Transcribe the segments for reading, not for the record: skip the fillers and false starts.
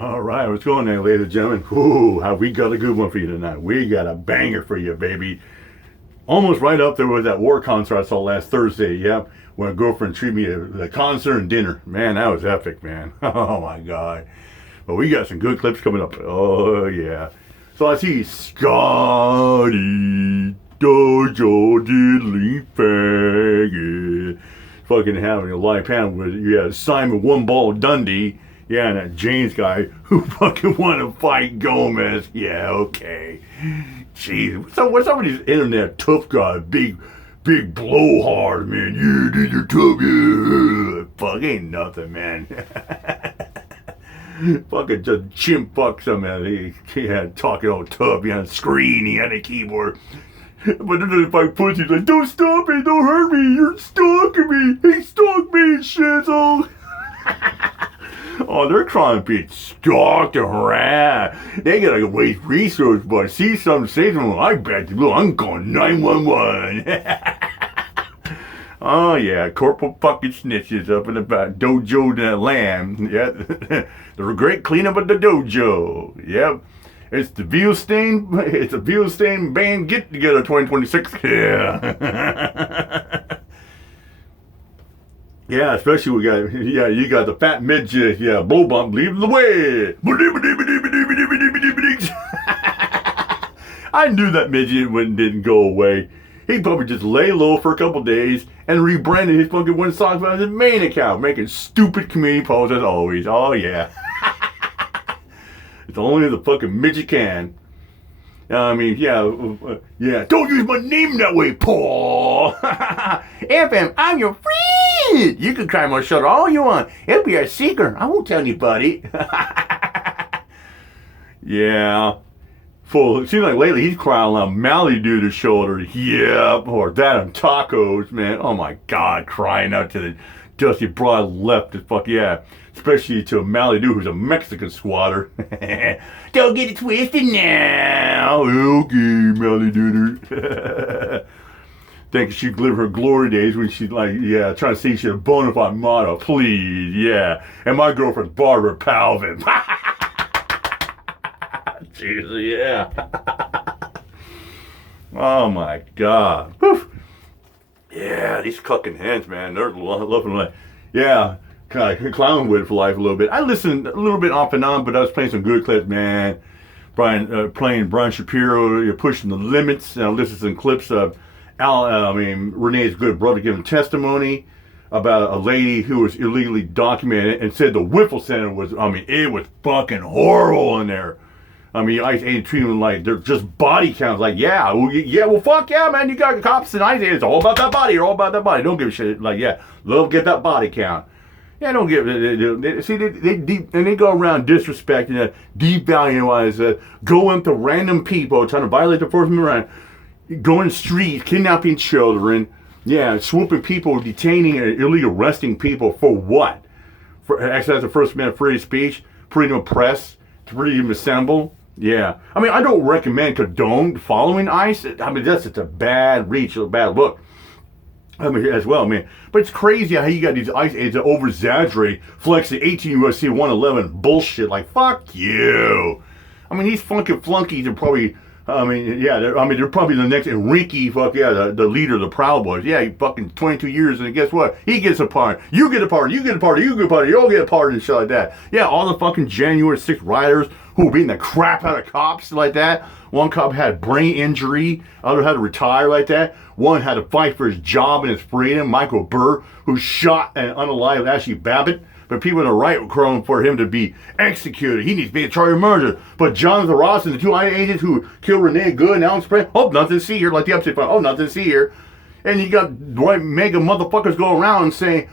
All right, what's going on, ladies and gentlemen? Ooh, have we got a good one for you tonight? We got a banger for you, baby. Almost right up there with that war concert I saw last Thursday. Yep, when a girlfriend treated me to the concert and dinner. Man, that was epic, man. Oh my god. But we got some good clips coming up. Oh yeah. So I see Scotty Dojo Diddly Faggot fucking having a live panel with Simon One Ball Dundee. Yeah, and that James guy who fucking wanted to fight Gomez. Yeah, okay. Jeez, so what's up with these internet tough guys? Big blowhard, man. Yeah, these are tough. Yeah. Fuck, ain't nothing, man. Fucking just chimp fuck some man. He had talking all tough. He had a screen. He had a keyboard. But then if I push, he's like, "Don't stop me! Don't hurt me! You're stalking me! He stalked me, shizzle!" Oh, they're trying to be stalked and harassed. They gotta waste resources, but see something, say something. I bet you, I'm calling 911. Oh yeah, corporal fucking snitches up in the back dojo to lamb. Yeah, the great cleanup of the dojo. Yep, it's the Veal Stain. It's a Veal Stain band get together 2026. Yeah. Yeah, especially you got the fat midget, blow bump leading the way. I knew that midget didn't go away. He probably just lay low for a couple days and rebranded his fucking one song on his main account, making stupid community posts as always. Oh yeah, it's only the fucking midget can. I mean, yeah. Don't use my name that way, Paul. FM, I'm your friend. You can cry my shoulder all you want. It'll be a secret. I won't tell anybody. Yeah. Full. It seems like lately he's crying on Mally Dude's shoulder. Yeah. Or that and tacos, man. Oh my God, crying out to the dusty broad left. Fuck yeah. Especially to a Mally Dude who's a Mexican squatter. Don't get it twisted now. Okay, Mally Dude. Thinking she could live her glory days when she's like, trying to say she's a bona fide model. Please, yeah. And my girlfriend's Barbara Palvin. Jesus, yeah. Oh my God. Whew. Yeah, these cucking hens, man. They're loving like, yeah. Kind of clown with it for life a little bit. I listened a little bit off and on, but I was playing some good clips, man. Playing Brian Shapiro, you're pushing the limits. And I listened to some clips of Renee's good brother giving testimony about a lady who was illegally documented and said the Whipple Center was, it was fucking horrible in there. ICE ain't treating them like they're just body counts. Like, well, fuck yeah, man. You got cops and ICE. It's all about that body. You're all about that body. Don't give a shit. Like, love get that body count. Yeah, don't give. They go around disrespecting, devaluing, going to random people trying to violate the First Amendment, going to streets, kidnapping children, swooping people, detaining, illegal arresting people for what? For exercise the First Amendment, free speech, freedom of press, freedom to assemble. Yeah, I don't recommend condone following ICE. That's just a bad reach, a bad look. As well, man. But it's crazy how you got these ICE aides that over-exaggerate, flex the 18 U.S.C. 111 bullshit. Like, fuck you. These fucking flunkies are probably, they're probably the next Enrique, the leader of the Proud Boys. Yeah, he fucking 22 years, and guess what? He gets a pardon. You get a pardon. You get a pardon. You get a pardon. You all get a pardon and shit like that. Yeah, all the fucking January 6th rioters who were beating the crap out of cops like that. One cop had brain injury. Other had to retire like that. One had to fight for his job and his freedom. Michael Burr, who shot and unalived Ashley Babbitt. But people on the right were calling for him to be executed. He needs to be in charge of murder. But Jonathan Ross and the two ICE agents who killed Renee Good and Alex Pray, nothing to see here. Like the upstate front, nothing to see here. And you got white MAGA motherfuckers going around and saying,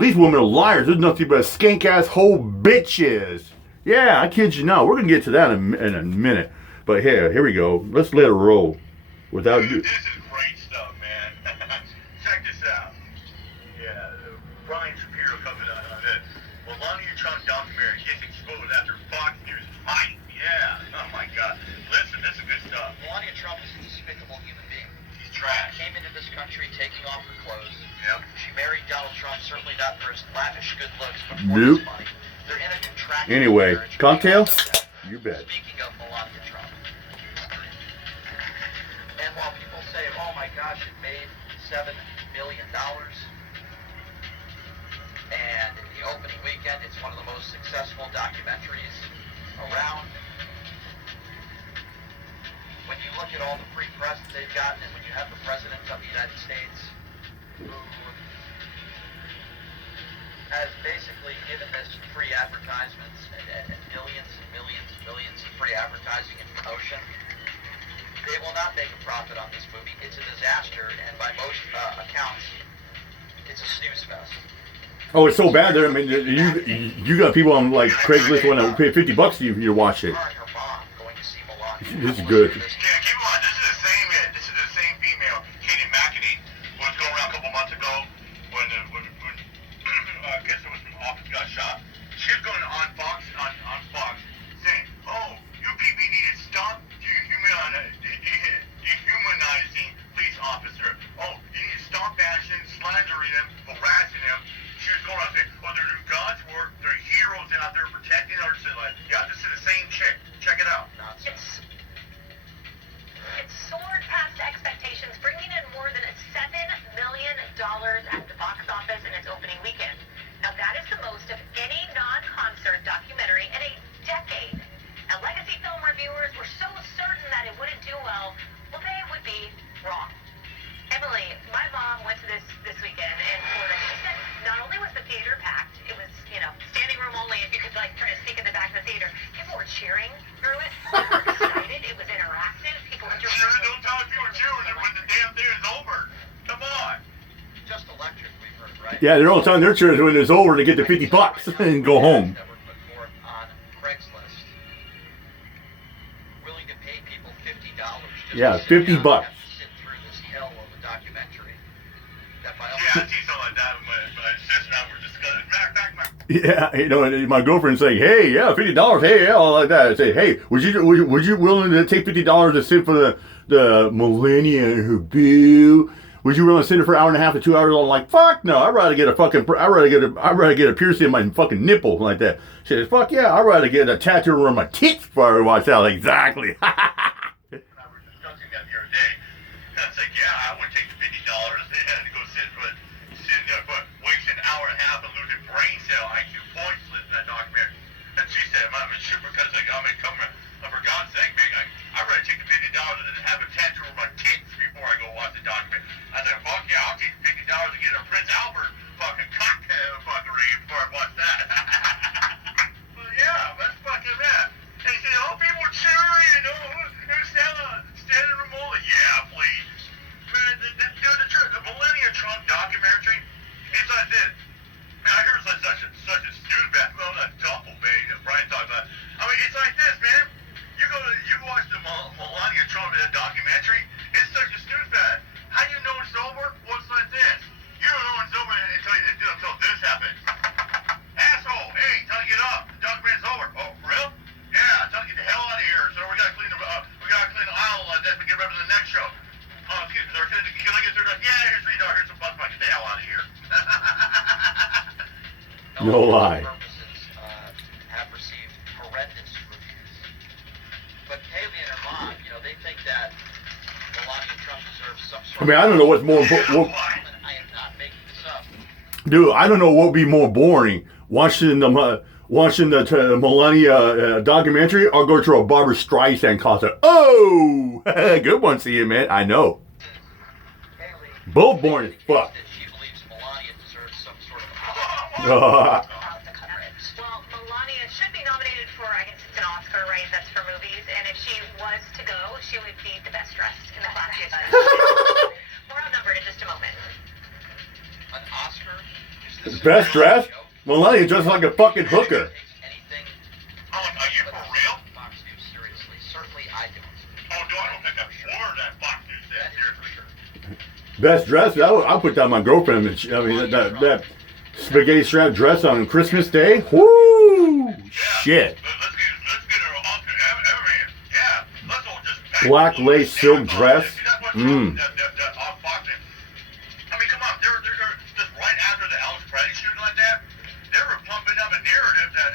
these women are liars. There's nothing but skank-ass whole bitches. Yeah, I kid you not. We're going to get to that in a minute. But here we go. Let's let it roll. Without Dude, this is great stuff, man. Check this out. Brian Shapiro coming out on this. Melania Trump documentary gets exposed after Fox News fight. Yeah. Oh my God. Listen, this is good stuff. Melania Trump is a despicable human being. She's trash. Came into this country taking off her clothes. Yep. She married Donald Trump, certainly not for his lavish good looks, but for Nope. his money. They're in a contractual Anyway, marriage. cocktail? You bet. Speaking of Melania Trump, and while people say, "Oh my gosh, it made $7 million," and in the opening weekend, it's one of the most successful documentaries around. When you look at all the free press that they've gotten, and when you have the President of the United States, who has basically given this free advertisements and millions and millions and millions of free advertising and promotion, they will not make a profit on this movie. It's a disaster, and by most accounts, it's a snooze fest. Oh, it's so bad there. I mean, you got people on like Craigslist want to pay $50 to watch it. Her and her mom going to see Melania. This is good. Yeah, keep in mind, this is the same female, Katie McEnany, who was going around a couple months ago when I guess it was when office got shot. She was going on Fox saying, "Oh, you people need to stop dehumanizing police officer. Oh, you need to stop bashing, slandering them, harassing them." She was going around saying, "Oh, they're doing God's work. They're heroes out there protecting our city." Yeah, this is the same chick. Check it out. It's soared past expectations, bringing in more than $7 million at the box office in its opening weekend. Now, that is the most of any non-concert documentary in a decade. Now, legacy film reviewers were so certain that it wouldn't do well, they would be wrong. Emily, my mom went to this weekend in Florida. She said not only was the theater packed, it was, standing room only if you could, try to sneak in the back of the theater. People were cheering through it. They were excited. It was interactive. People were Sure, don't tell if you were cheering when the damn thing is over. Come on. Just electric, we've heard, right? Yeah, they're all telling their cheers when it's over to get the $50 and go home. That were put forth on Craigslist, willing to pay people $50 just Yeah, to sit $50. down and have to sit through this hell of a documentary. That by all Yeah, I see something like that. My sister and I were discussing. Yeah, my girlfriend's saying, "Hey, yeah, $50, hey, yeah," all like that. I say, "Hey, would you willing to take $50 to sit for the Melania and her boo? Would you willing to sit there for an hour and a half to 2 hours?" I'm like, "Fuck no, I'd rather get a piercing in my fucking nipple like that." She says, "Fuck yeah, I'd rather get a tattoo on my tits before I watch that." Like, exactly. I was discussing that the other day. And I was like, yeah, I would take the $50 and go sit there for wasting an hour and a half and losing brain cell IQ points in that documentary. And she said, "I'm super because for God's sake, big, I'd rather take the $50 than have a tattoo on my tits before I go watch the documentary." I said, "Fuck yeah, I'll take the $50 to get a Prince Albert fucking cocktail fuckery before I watch that." Well, yeah, that's fucking bad. And he said, "Oh, people cheering, standing room only." Yeah, please. Man, the Melania Trump documentary, it's like this. Man, I hear it's like such a snooze back. Well, not double, baby. Brian talked about. I mean, it's like this, man. You watch the Melania Trump documentary. It's such a snooze back. How do you know it's over? Well, it's like this. You don't know it's over until this happens. Asshole! Hey, tell you to get up. The documentary's over. Oh, for real? Yeah, tell you to get the hell out of here. So we gotta clean the aisle like that to get ready for the next show. Oh, excuse me, sir. Can I get through? Yeah, here's $3. Here's some butt. Get the hell out of here. No lie. Purposes, have received horrendous reviews. But Haley and her mom, they think that Melania Trump deserves some sort I mean, I don't know what's more important. I am not making this up. Dude, I don't know what would be more boring, watching the Melania documentary or go to a Barbra Streisand concert. Oh, good one, see you, man. I know. Haley, Both boring as fuck. that she believes Melania deserves some sort of Well, Melania should be nominated for, I guess it's an Oscar, right? That's for movies. And if she was to go, she would be the best dressed in the class. More outnumbered in just a moment. an Oscar. Is this a Best real dressed? joke? Melania dressed like a fucking hooker. Takes anything Oh, are you for real? Fox News seriously. Certainly I don't. Oh, no, I don't think I've heard that Fox News That said is here. for sure. Best dressed? I'll put that on my girlfriend. That spaghetti strap dress on Christmas Day. Woo! Shit. Let's get her Oscar. Yeah, let's all just Black lace silk dress. Mm. On Fox News. I mean, come on, they're just right after the Elvis Presley shooting like that. They were pumping up a narrative that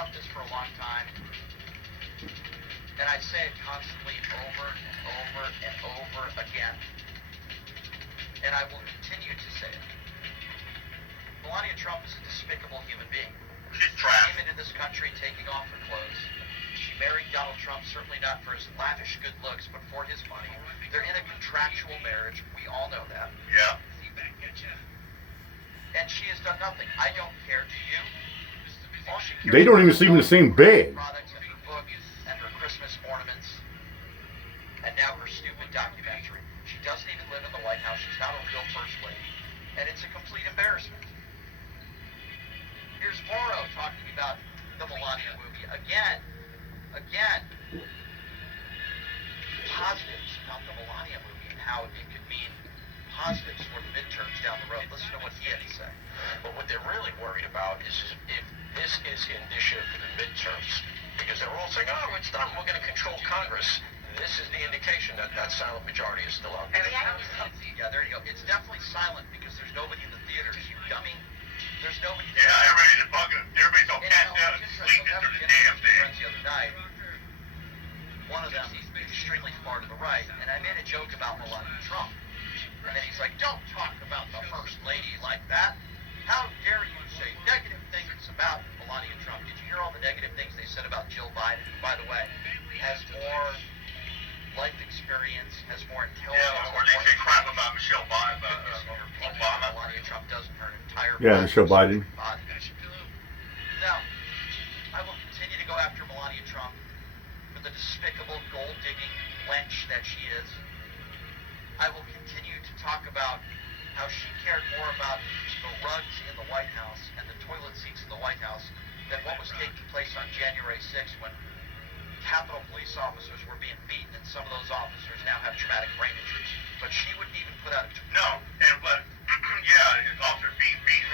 about this for a long time, and I say it constantly over and over and over again, and I will continue to say it. Melania Trump is a despicable human being. She's She trash. came into this country taking off her clothes. She married Donald Trump, certainly not for his lavish good looks, but for his money. They're in a contractual marriage. We all know that. Yeah. And she has done nothing. I don't care. Do you? All she cares They don't even about sleep in the is same her bed. products and her book and her Christmas ornaments. And now her stupid documentary. She doesn't even live in the White House. She's not a real first lady. And it's a complete embarrassment. Here's Morrow talking about the Melania movie again. Positives about the Melania movie and how it could mean positives for the midterms down the road. Listen to what he had to say. But what they're really worried about is if this is indicative for the midterms, because they're all saying, oh, it's done, we're going to control Congress. This is the indication that that silent majority is still out there. Yeah, there you go. It's definitely silent because there's nobody in the theaters, you dummy. There's nobody. Everybody's all passed out and sleeping through the damn thing. The other night, one of them is extremely far to the right, and I made a joke about Melania Trump. And then he's like, don't talk about the first lady like that. How dare you say negative things about Melania Trump? Did you hear all the negative things they said about Jill Biden, who, by the way, has more life experience, has more intelligence? Yeah, or they say crap about Michelle Obama. Melania Trump doesn't her entire Yeah, Michelle Biden. body. Now, I will continue to go after Melania Trump for the despicable gold-digging wench that she is. I will continue to talk about how she cared more about the rugs in the White House and the toilet seats in the White House than what was taking place on January 6th when Capitol police officers were being beaten, and some of those officers now have traumatic brain injuries. But she wouldn't even put out a tweet. No, and but yeah, officer being beaten.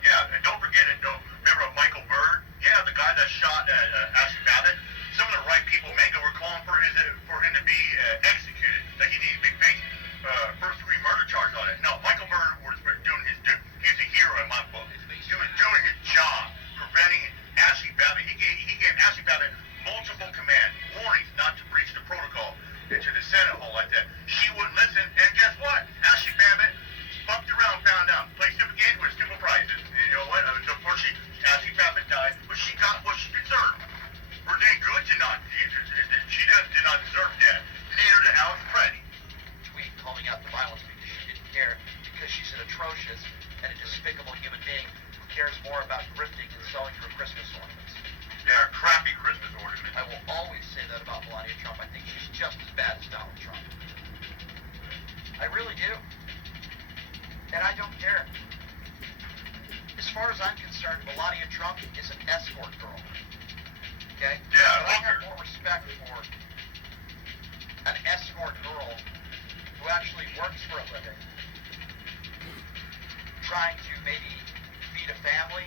Yeah, and don't forget it. Though, remember Michael Byrd? Yeah, the guy that shot Ashley Babbitt. Some of the right people, MAGA, were calling for him to be executed. Like he needed to be faced first-degree murder charge on it. No, Michael Byrd was doing his duty. He's a hero in my book. He was doing his job, preventing Ashley Babbitt. He gave Ashley Babbitt multiple warnings not to breach the protocol into the Senate hall like that. She wouldn't listen, and guess what? Ashley Babbitt fucked around, found out, played stupid games with stupid prizes. And you know what? Unfortunately, Ashley Babbitt died, but she got what she deserved. Renee Good did not. She did not deserve death. Neither did Alex Preddy. Tweet calling out the violence because she didn't care, because she's an atrocious and a despicable human being who cares more about grifting and selling her Christmas ornaments. They're crappy Christmas ornaments. I will always say that about Melania Trump. I think she's just as bad as Donald Trump. I really do. And I don't care. As far as I'm concerned, Melania Trump is an escort girl. Okay? Yeah, but I have more respect for an escort girl who actually works for a living, trying to maybe feed a family.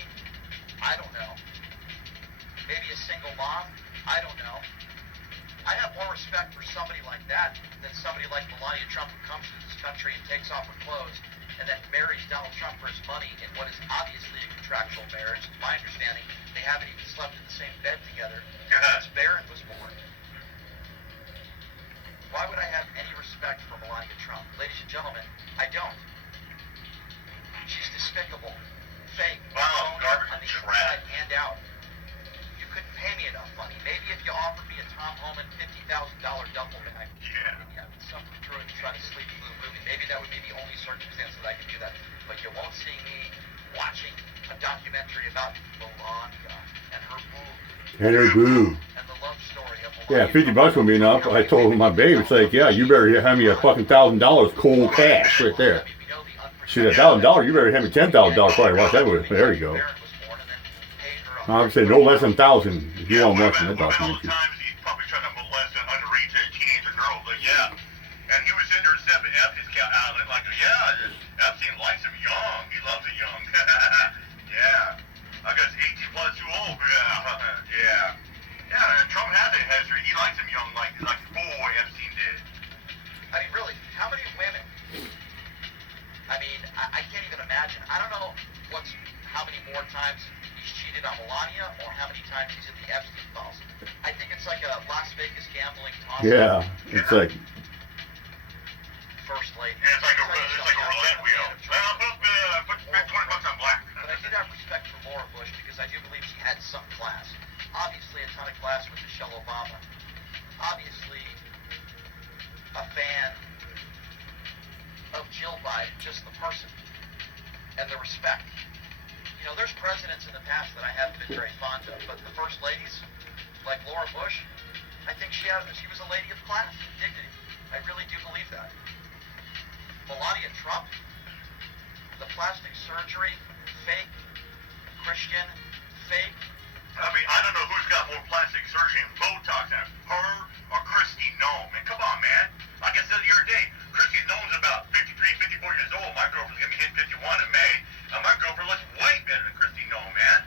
I don't know. Maybe a single mom. I don't know. I have more respect for somebody like that than somebody like Melania Trump who comes to this country and takes off her clothes and then marries Donald Trump for his money in what is obviously a contractual marriage. It's my understanding they haven't even slept in the same bed together since Barron was born. Why would I have any respect for Melania Trump? Ladies and gentlemen, I don't. She's despicable, fake, Wow, garbage on the trash. inside and out. You couldn't pay me enough money. Maybe if you offered me a Tom Homan $50,000 duffel bag, Yeah. and you had something through it and try to sleep through the movie, maybe that would be the only circumstance that I could do that. But you won't see me watching a documentary about Melania and her boo. And her boo. And the love story of Yeah, Melania. $50 would be enough. I told my babe, it's like, yeah, you better have me a fucking $1,000 cold cash right there. She said, $1,000, you better have me $10,000 before I watch that movie. There you go. I would say no less than 1,000 if you want to watch that All the documentary. times he's probably trying to molest an underage teenager girl, but yeah. And he was sitting there stepping up his outlet like, yeah, Epstein likes him young. He loves it young. Yeah. I guess 18 plus too old. Yeah. Yeah, and Trump has a history. He likes him young like boy Epstein did. I mean, really, how many women? I mean, I can't even imagine. I don't know how many more times he he's cheated on Melania or how many times he's in the Epstein files. I think it's like a Las Vegas gambling toss. Yeah, it's like. First lady. Yeah, it's like a roulette wheel. Put $20 on black. But I did have respect for Laura Bush because I do believe she had some class. Obviously, a ton of class with Michelle Obama. Obviously, a fan of Jill Biden, just the person, and the respect. You know, there's presidents in the past that I haven't been very fond of, but the first ladies, like Laura Bush, I think she was a lady of class, dignity. I really do believe that. Melania Trump, the plastic surgery, fake, Christian, fake. I mean, I don't know who's got more plastic surgery and Botox than her or Christy Nome. Man, come on, man. Like I said the other day, Christy Nome's about 53, 54 years old. My girlfriend's going to be hitting 51 in May. And my girlfriend looks way better than Christy Nome, man.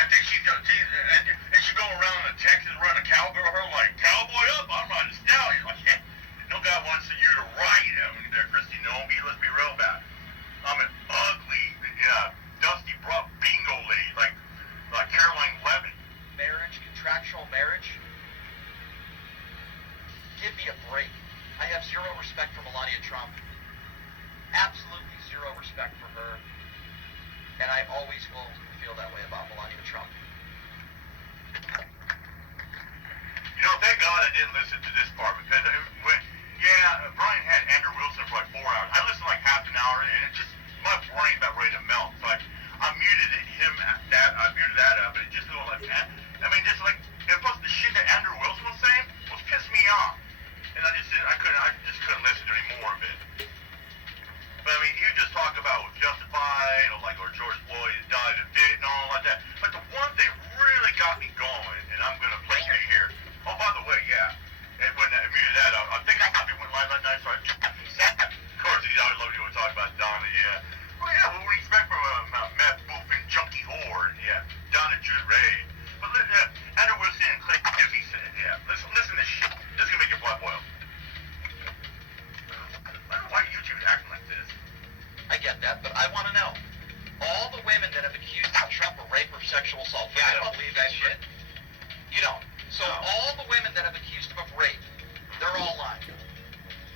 And then she go around in Texas running a cowgirl, her like, cowboy up, I'm riding a stallion. Like, yeah. No guy wants you to ride him there, Christy Nome. Let's be real about it. I'm an ugly, dusty, broad bingo lady, like Caroline Levin. Marriage, contractual marriage. Give me a break. I have zero respect for Melania Trump. Absolutely zero respect for her. And I always will feel that way about Melania Trump. You know, thank God I didn't listen to this part because Brian had Andrew Wilson for like 4 hours. I listened like half an hour and it just, my brain about ready to melt. So I muted that up, but it just felt like, I mean, just like, and plus the shit that Andrew Wilson was saying was pissing me off. And I just couldn't listen to any more of it. But I mean, you just talk about Justified, or George Floyd died of fit and all like that. But the one thing really got me going, and I'm gonna play it here. Oh, by the way, yeah. And when I muted that up, I think I probably went live that night, so of course, you always love you when we talk about Donna, yeah. Well, yeah, what would you expect from a meth boofing junkie whore? Yeah, Donna Jude Ray. But Andrew Wilson and Clay, as he said, yeah. Listen to this shit. This is gonna make your blood boil. I don't know why YouTube's acting like this. I get that, but I want to know. All the women that have accused Trump of rape or sexual assault. Yeah, I don't believe that shit. You don't. So all the women that have accused him of rape, they're all lying.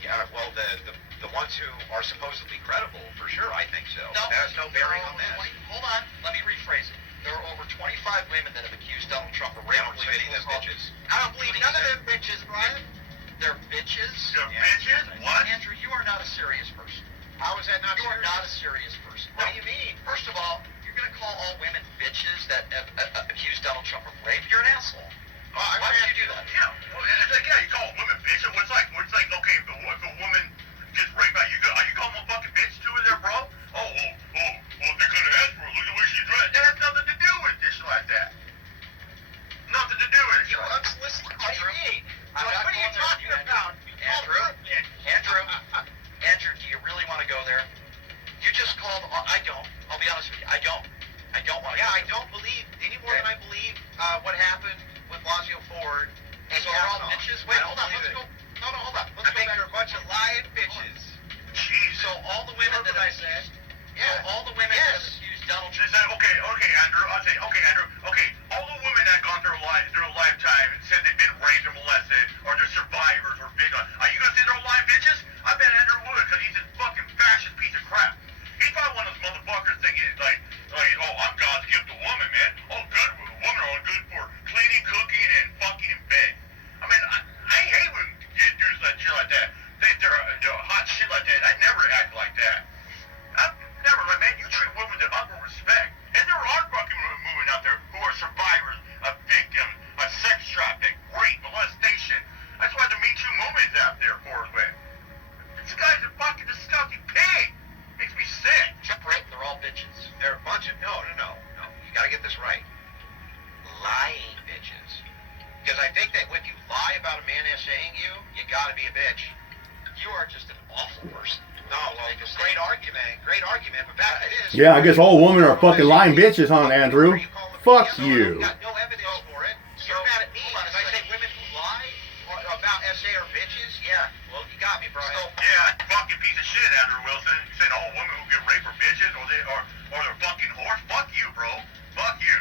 Yeah, well, the ones who are supposedly credible, for sure, I think so. No, that has no bearing on this. Hold on, let me rephrase it. There are over 25 women that have accused Donald Trump of rape. I don't believe any of them bitches. I don't believe none of them bitches, Brian. They're bitches. They're bitches? What? Andrew, you are not a serious person. How is that not You are serious? not a serious person. What do you mean? First of all, you're going to call all women bitches that accuse Donald Trump of rape? You're an asshole. Why would you do that? Yeah, well, it's like, yeah, you call a woman bitch. It's like, okay, if a woman gets raped, are you calling them a fucking bitch to her there, bro? Oh, they could have asked for it. Look at the way she's dressed. That has nothing to do with this like that. Nothing to do with it. Listen, what do you mean? What are you talking about? Andrew, do you really want to go there? You just called. I don't. I'll be honest with you. I don't want to. Yeah, I don't believe any more than I believe what happened with Blasio Ford and So they're all Kavanaugh. bitches? Wait, I hold don't on. Let's believe go. it. No, hold on. I Let's go think back. they're a bunch of lying bitches. Jeez. So all the women that I I said. said. Yeah. So all the women that have accused Donald She Trump. said, okay, Andrew. I'll say, okay, Andrew. Okay, all the women that gone through a lifetime and said they've been raped or molested or they're survivors or big on. Are you gonna say they're all lying bitches? I bet Andrew would, because he's a fucking fascist piece of crap. He's probably one of those motherfuckers thinking like, oh, I'm God's gift to woman, man. Oh, good women are all good for cleaning, cooking, and fucking in bed. I mean, I hate when dudes like shit like that. Think they're hot shit like that. I never act like that. I've never, like, man, you treat women with utmost respect. And there are fucking women out there who are survivors of victims of sex trafficking, rape, molestation. That's why the Me Too movement's out there for us with. This guy's a fucking disgusting pig. Makes me sick. Right, they're all bitches. They're a bunch of no. You gotta get this right. Lying bitches. Because I think that when you lie about a man essaying you, you gotta be a bitch. You are just an awful person. No, well, great argument, but back to this. Yeah, I guess all women are fucking lying bitches, huh, Andrew? Fuck you. You got no evidence for it. You're mad at me because I say women who lie about SA are bitches? Yeah, well, you got me, Brian. Yeah, fucking piece of shit, Andrew Wilson. You saying all women who get raped are bitches or they're fucking whores? Fuck you, bro. Fuck you.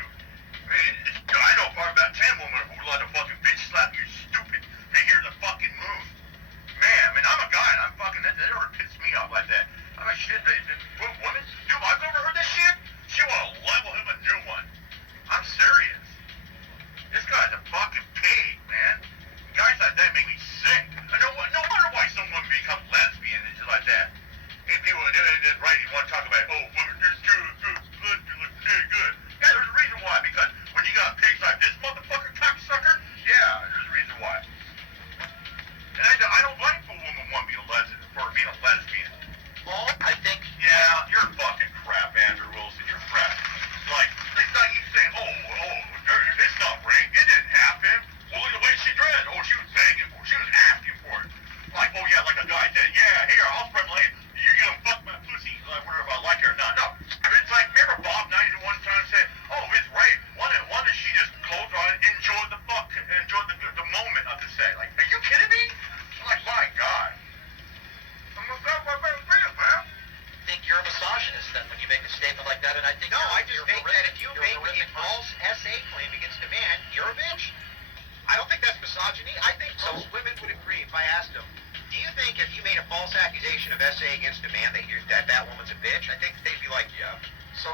PSA against a man that woman's a bitch, I think they'd be like, yeah. So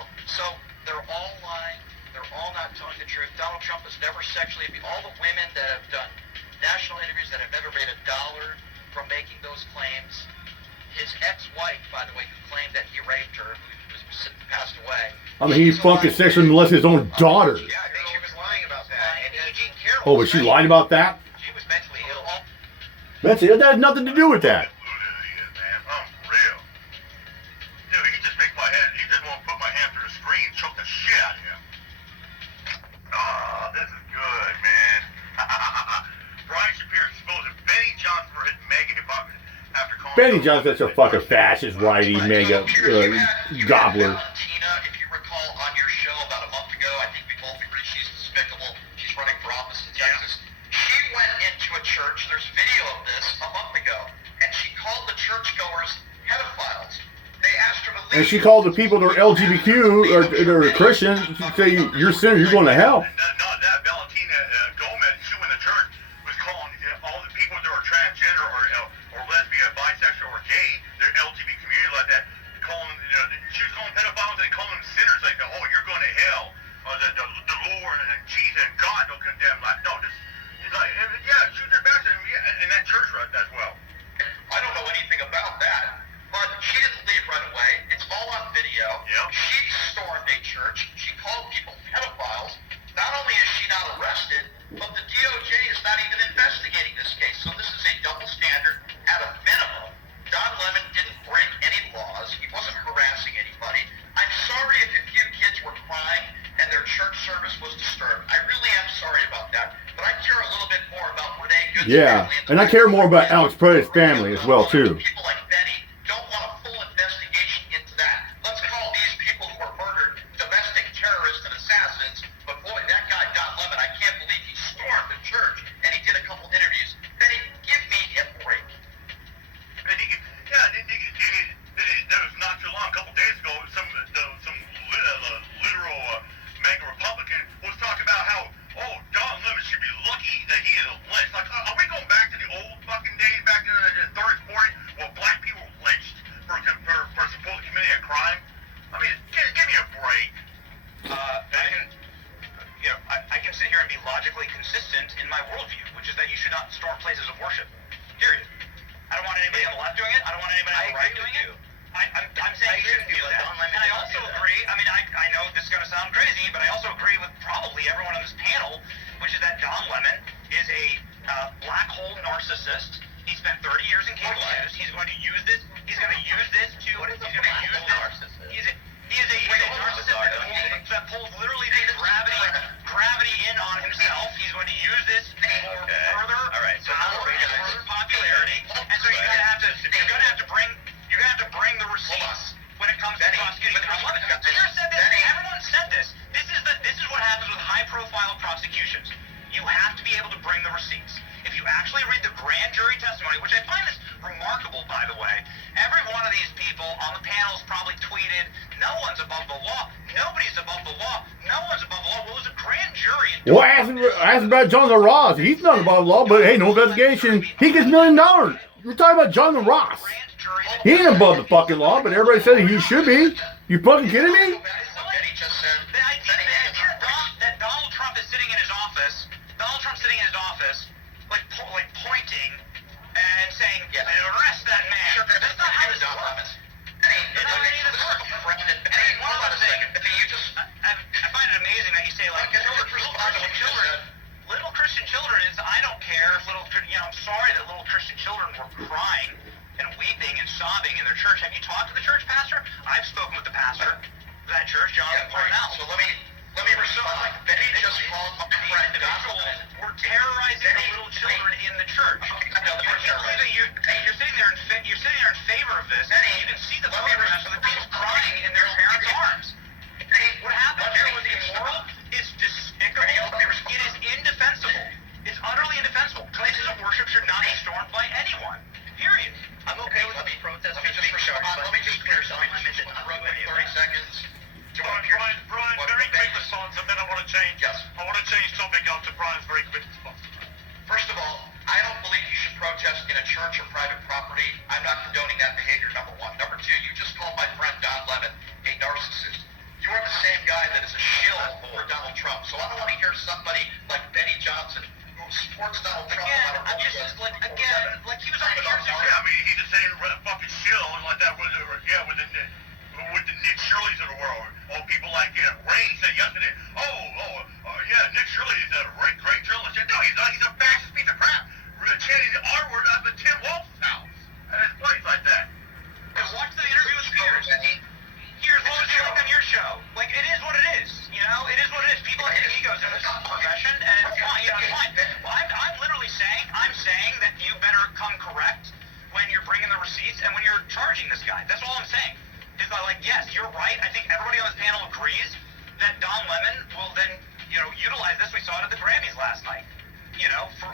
they're all lying. They're all not telling the truth. Donald Trump has never sexually abused. All the women that have done national interviews that have never made $1 from making those claims. His ex-wife, by the way, who claimed that he raped her, who passed away. I mean, he's fucking sexually molested his own daughter. Yeah, I think she was lying about that. And he didn't care. Oh, but she lied about that? She was mentally ill. That's it. That had nothing to do with that. He is, man. Unreal. Dude, he just makes my head. He just won't put my hand through the screen, choke the shit out of him. Oh, this is good, man. Brian Shapiro exposing Benny Johnson for his MAGA hypocrisy after calling. Benny Johnson's a fucking fascist, righty, mega gobbler. Valentina, if you recall, on your show about a month ago, I think we both agree she's despicable. She's running for office in Texas. She went into a church. There's video of this a month ago, and she called the churchgoers pedophiles. They asked her to leave. And she called the people that are LGBTQ or Christian, say, you're sinners, you're going to hell. Not that. Valentina Gomez, who in the church was calling all the people that are transgender or lesbian, bisexual, or gay, their LGBT community like that, calling, she was calling pedophiles and calling them sinners, like, oh, you're going to hell. The Lord and Jesus and God don't condemn. Like, no, this is like, yeah, shoot their backs in that church right as well. I don't know anything about that. But she didn't leave right away. It's all on video. Yep. She stormed a church. She called people pedophiles. Not only is she not arrested, but the DOJ is not even investigating this case. So this is a double standard at a minimum. Don Lemon didn't break any laws. He wasn't harassing anybody. I'm sorry if a few kids were crying and their church service was disturbed. I really am sorry about that. But I care a little bit more about Renee Good's Yeah, family. and I care more about Alex Perez's family as well, too. People like Benny don't want a full investigation into that. Let's call these people who were murdered domestic terrorists and assassins. But boy, that guy, Don Lemon, I can't believe he stormed the church and he did a couple interviews. Benny, give me a break. There was not too long, a couple days ago, some literal MAGA Republican was talking about how, Don Lemon should be lucky that he is lynched. Like, are we going back to the old fucking days, back in the 30s, 40s, where black people were lynched for supposed committing a crime? I mean, give me a break. I can sit here and be logically consistent in my worldview, which is that you should not storm places of worship. Period. I don't want anybody on the left doing it. I don't want anybody on the right doing it. I'm saying you shouldn't do that. And I also agree, I know this is going to sound crazy, but I also agree with probably everyone on this panel, which is that Don Lemon is a black hole narcissist. He spent 30 years in cable news. He's going to use this. He's going to use this to. He's going to use this. He is a narcissist that pulls literally the gravity in on himself. He's going to use this for further power and further popularity. And so you're going to have to bring the receipts when it comes to prosecuting. Everyone said this. This is what happens with high-profile prosecutions. You have to be able to bring the receipts. If you actually read the grand jury testimony, which I find is remarkable, by the way, every one of these people on the panels probably tweeted, no one's above the law, nobody's above the law, no one's above the law. Well, it was a grand jury. Well, ask about Jonathan Ross. He's not above the law, but hey, no investigation. He gets $1 million. We're talking about Jonathan Ross. He ain't above the fucking law, but everybody said he should be. You fucking kidding me? That Donald Trump is sitting in his office, like pointing and saying, arrest that man. Sure, that's not how this works. I find it amazing that you say, like, little Christian children is, I don't care if I'm sorry that little Christian children were crying and weeping and sobbing in their church. Have you talked to the church pastor? I've spoken with the pastor of that church, Jonathan Parnell. So let me respond. Benny just called my friend we're terrorizing the little children in the church. You're sitting there in favor of this. You can see the photographs of the kids crying in their parents' arms. What happened here was immoral. It's despicable. It is indefensible. It's utterly indefensible. Places of worship should not be stormed by anyone. Period. I'm okay with the protest. Let me just clear something. 30 seconds. Brian, very quick response, and then I want to change. Yes. I want to change topic after Brian's very quick response. First of all, I I don't believe you should protest in a church or private property. I'm not condoning that behavior, number one. Number two, you just called my friend Don Lemon a narcissist. You are the same guy that is a shill for Donald Trump. So I don't want to hear somebody like Benny Johnson who supports Donald Trump. Again, no matter what he does. like he was on the years ago. Yeah, I mean, he's the same fucking shill like that with the Nick Shirleys of the world. Or people like Ray said yesterday, yeah, Nick Shirley is a great journalist. No, he's not. He's a fascist piece of crap. Chanting the R-word up at Tim Wolf's house. At his place like that. And watch the interview with Spears. Here's what it's like on your show. Like, it is what it is. You know, it is what it is. People have egos in this profession, and it's fine. You know, it's fine. Well, I'm literally saying, that you better come correct when you're bringing the receipts and when you're charging this guy. That's all I'm saying. Is that, like, yes, you're right. I think everybody on this panel agrees that Don Lemon will then, utilize this. We saw it at the Grammys last night. For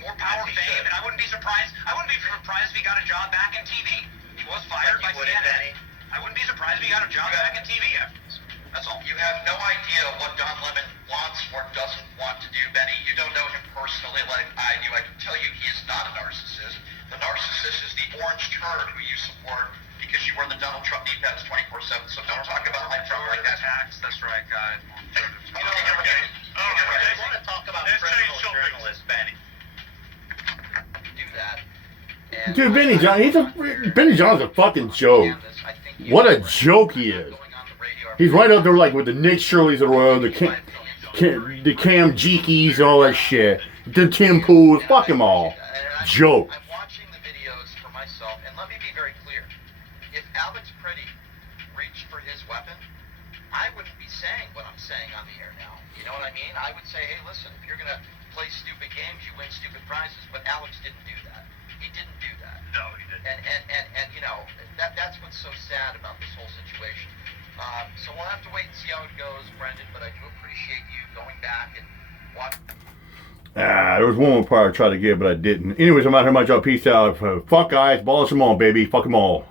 more power, fame, and I wouldn't be surprised if he got a job back in TV. He was fired by CNN. I wouldn't be surprised if he got a job back in TV after this. That's all. You have no idea what Don Lemon wants or doesn't want to do, Benny. You don't know him personally like I do. I can tell you he is not a narcissist. The narcissist is the orange turd who you support because you wear the Donald Trump knee pads 24/7. So don't talk about my Trump like that. That's right, got it. I want to talk about criminal journalists, Benny. Do that. And Dude, Benny John's a fucking joke. What a joke he is. He's right up there like with the Nick Shirleys of the world, the Cam Jeekies, all that shit. The Tim Pools, fuck them all. Joke. I'm watching the videos for myself, and let me be very clear. If Alex Pretty reached for his weapon, I wouldn't be saying what I'm saying on the air now. You know what I mean? I would say, hey, listen, if you're going to play stupid games, you win stupid prizes. But Alex didn't do that. He didn't do that. No, he didn't. And that's what's so sad about this whole situation. So we'll have to wait and see how it goes, Brendan, but I do appreciate you going back and watching. There was one more part I tried to get, but I didn't. Anyways, I'm out here, my job. Peace out. Fuck guys, abolish them all, baby. Fuck them all.